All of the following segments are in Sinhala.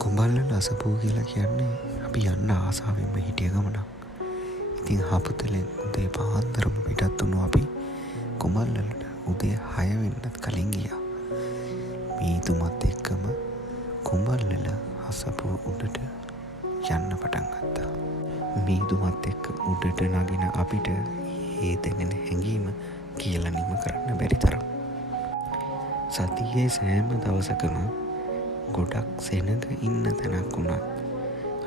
කුඹල්වල අසපුව කියලා කියන්නේ අපි යන්න ආසාවෙන්ම හිටිය ගමනක්. ඉතින් හපුතලෙන් උදේ පාන්දරම පිටත් වුණු අපි කුඹල්වලට උදේ 6 වෙන්නත් කලින් ගියා. මීතුමත් එක්කම කුඹල්වල අසපුව උඩට යන්න පටන් ගත්තා. මීතුමත් එක්ක උඩට නගින අපිට ඒ දැනෙන හැඟීම කියලා නිම කරන්න බැරි තරම්. සතියේ සෑම දවසකම ගොඩක් සෙනඟ ඉන්න තැනක් වුණත්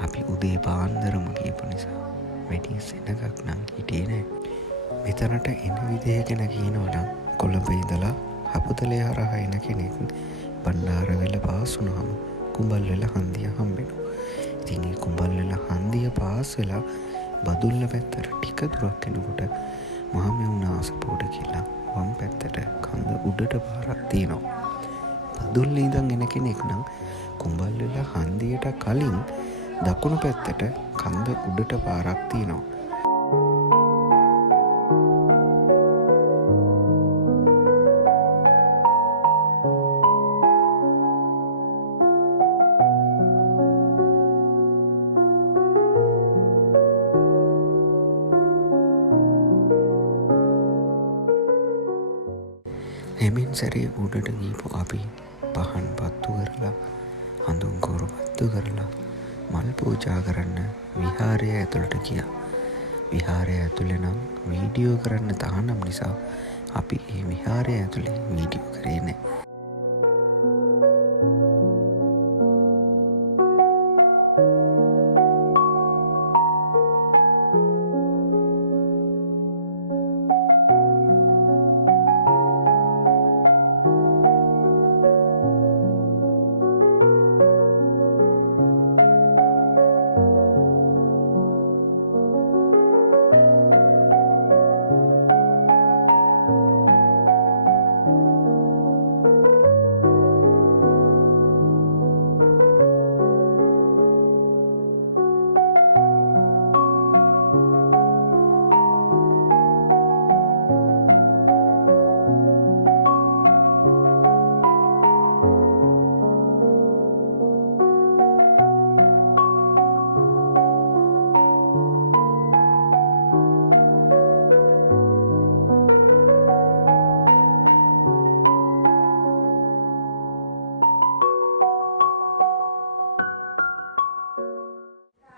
අපි උදේ පාන්දරම ගියපු නිසා වැඩි සෙනඟක් නම් හිටියේ නෑ. මෙතනට එන විදිහ ගැන කියනවනම් කොළඹ ඉඳලා හපුතලේ හරහා එන කෙනෙක් බණ්ඩාරවැල පාස් වුණාම කුඹල්වල හන්දිය හම්බෙනවා. ඉතින් ඒ කුඹල්වල හන්දිය පාස් වෙලා බදුල්ල පැත්තට ටික දුරක් යනකොට මහමෙවුනා අසපුවට කියලා වම් පැත්තට කන්ද උඩට පාරක් තියෙනවා. බදුල්ල ඉඳන් එන කෙනෙක් නම් කුඹල්වල හන්දියට කලින් දකුණු පැත්තට කන්ද උඩට පාරක් තියෙනවා. එමින් සැරේ උඩට ගීපු අපි පහන් පත්තු කරලා හඳුන් කෝරු පත්තු කරලා මල් පූජා කරන්න විහාරය ඇතුළට ගියා. විහාරය ඇතුළේ නම් වීඩියෝ කරන්න තහනම් නිසා අපි ඒ විහාරය ඇතුළේ වීඩියෝ කරේ නෑ.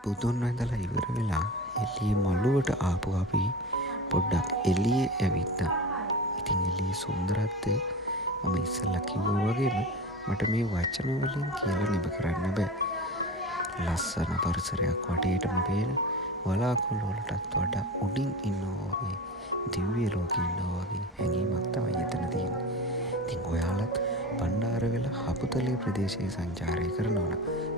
බුදුන් වැඳලා ඉවර වෙලා එළියේ මළුවට ආපු අපි පොඩ්ඩක් එළියේ ඇවිත්තා. ඉතින් එළියේ සුන්දරත්වය මම ඉස්සෙල්ලා කිව්වා වගේම මට මේ වචන වලින් කියලා නිබ කරන්න බෑ. ලස්සන පරිසරයක් වටේටම පේන වලාකුළු වලටත් වඩා උඩින් ඉන්නවා වගේ දිව්‍ය ලෝකේ ඉන්නවා වගේ හැඟීමක් තමයි එතන තියෙන්නේ. ඉතින් ඔයාලත් බණ්ඩාරවැල හපුතලේ ප්‍රදේශයේ සංචාරය කරනවා නම්